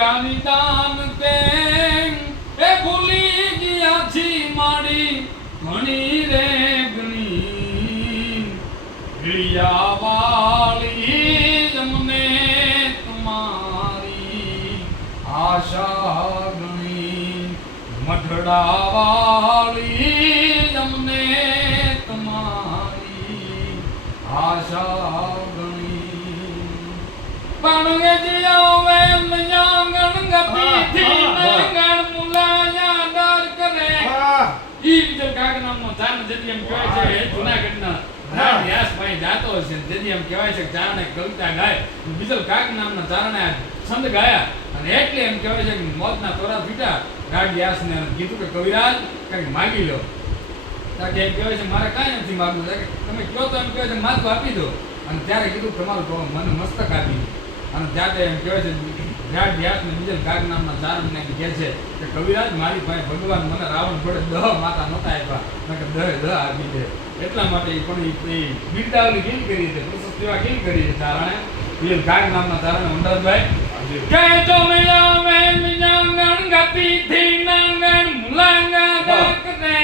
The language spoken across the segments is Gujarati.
ગાની દાન તે એ ભૂલી ગયા છી માડી ઘણી રે ઘણી ભીળિયા વાળી જમને તમારી આશા ઘણી મઠડા વાળી જમને તમારી આશા પાણવે જીયાવે મૈયા ગણગતી નંગણ મુલાયા દર કરે ઈ બીજલ કાક નામનો જાન જેથી એમ કહેવાય છે જૂનાગઢના વ્યાસભાઈ જાતો હશે જેથી એમ કહેવાય છે ચારણે કવિતા ગાય બીજલ કાક નામના ચારણે છંદ ગાયા અને એટલે એમ કહેવાય છે કે મોતના તોરા ફીટા રાડ વ્યાસને કીધું કે કવિરાજ કંઈક માગી લો તાકે એમ કહેવાય છે મારે કાંઈ નથી માગવું તમે કહો તો એમ કહેવાય છે માથું આપી દો અને ત્યારે કીધું તમારું મને મસ્તક આપી અને ત્યારે એમ કહેવાય છે રાડ વ્યાસને બીજલ કાક નામના ચારણને કહે છે કે કવિરાજ મારી પાસે ભગવાન મને રાવણ જોડે 10 માતા નહોતા આપ્યા કે 10 આપી દે એટલા માટે પણ એ બિરદાવની ગીલ કરી છે પ્રશસ્તિવા ગીલ કરી છે ચારણે બીજલ કાક નામના ચારણે વનરાજભાઈ કે જો મેયા મે મિયાંગણ ગતી થી નાંગણ મુલાંગા દકને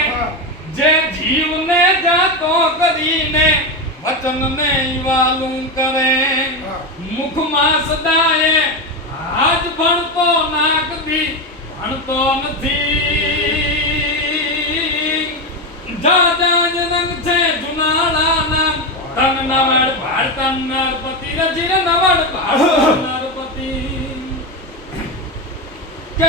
જે જીવને જાતો કરીને વચનને વાલું કરે મુખમાં સદાએ આજ ભણતો નાક દી ભણતો નથી જા રંગ છે જુનાળા નામ તન નવડ ભારતન નરપતિ રજીર નવડ ભારત